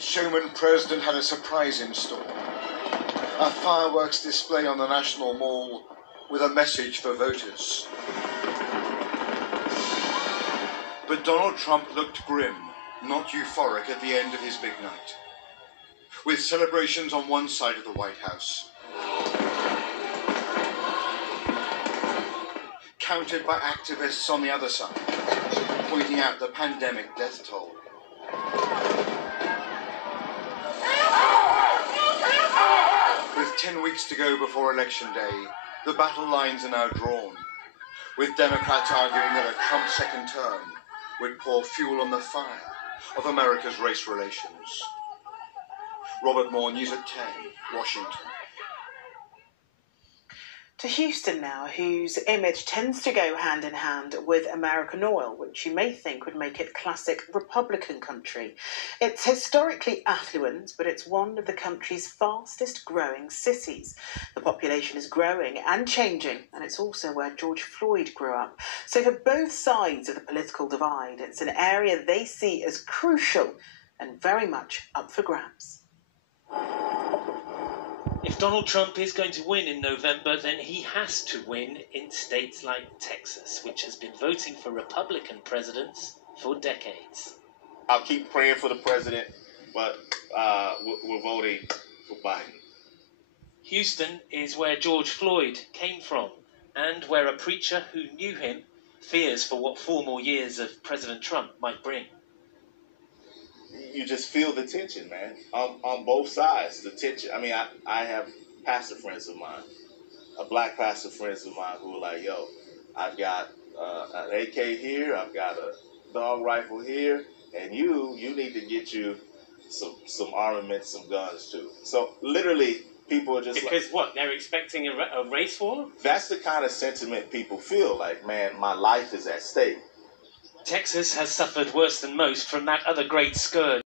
Showman president had a surprise in store. A fireworks display on the National Mall with a message for voters. But Donald Trump looked grim, not euphoric at the end of his big night. With celebrations on one side of the White House, countered by activists on the other side, pointing out the pandemic death toll. With 10 weeks to go before Election Day, the battle lines are now drawn, with Democrats arguing that a Trump second term would pour fuel on the fire of America's race relations. Robert Moore, News at 10, Washington. To Houston now, whose image tends to go hand in hand with American oil, which you may think would make it classic Republican country. It's historically affluent, but it's one of the country's fastest growing cities. The population is growing and changing, and it's also where George Floyd grew up. So for both sides of the political divide, it's an area they see as crucial and very much up for grabs. If Donald Trump is going to win in November, then he has to win in states like Texas, which has been voting for Republican presidents for decades. I'll keep praying for the president, but we're voting for Biden. Houston is where George Floyd came from, and where a preacher who knew him fears for what 4 more years of President Trump might bring. You just feel the tension, man, on both sides. The tension. I mean, I have pastor friends of mine, black pastor friends of mine who are like, yo, I've got an AK here, I've got a dog rifle here, and you need to get you some armament, some guns too. So literally, people are just because what, they're expecting a race war? That's the kind of sentiment people feel like, man, my life is at stake. Texas has suffered worse than most from that other great scourge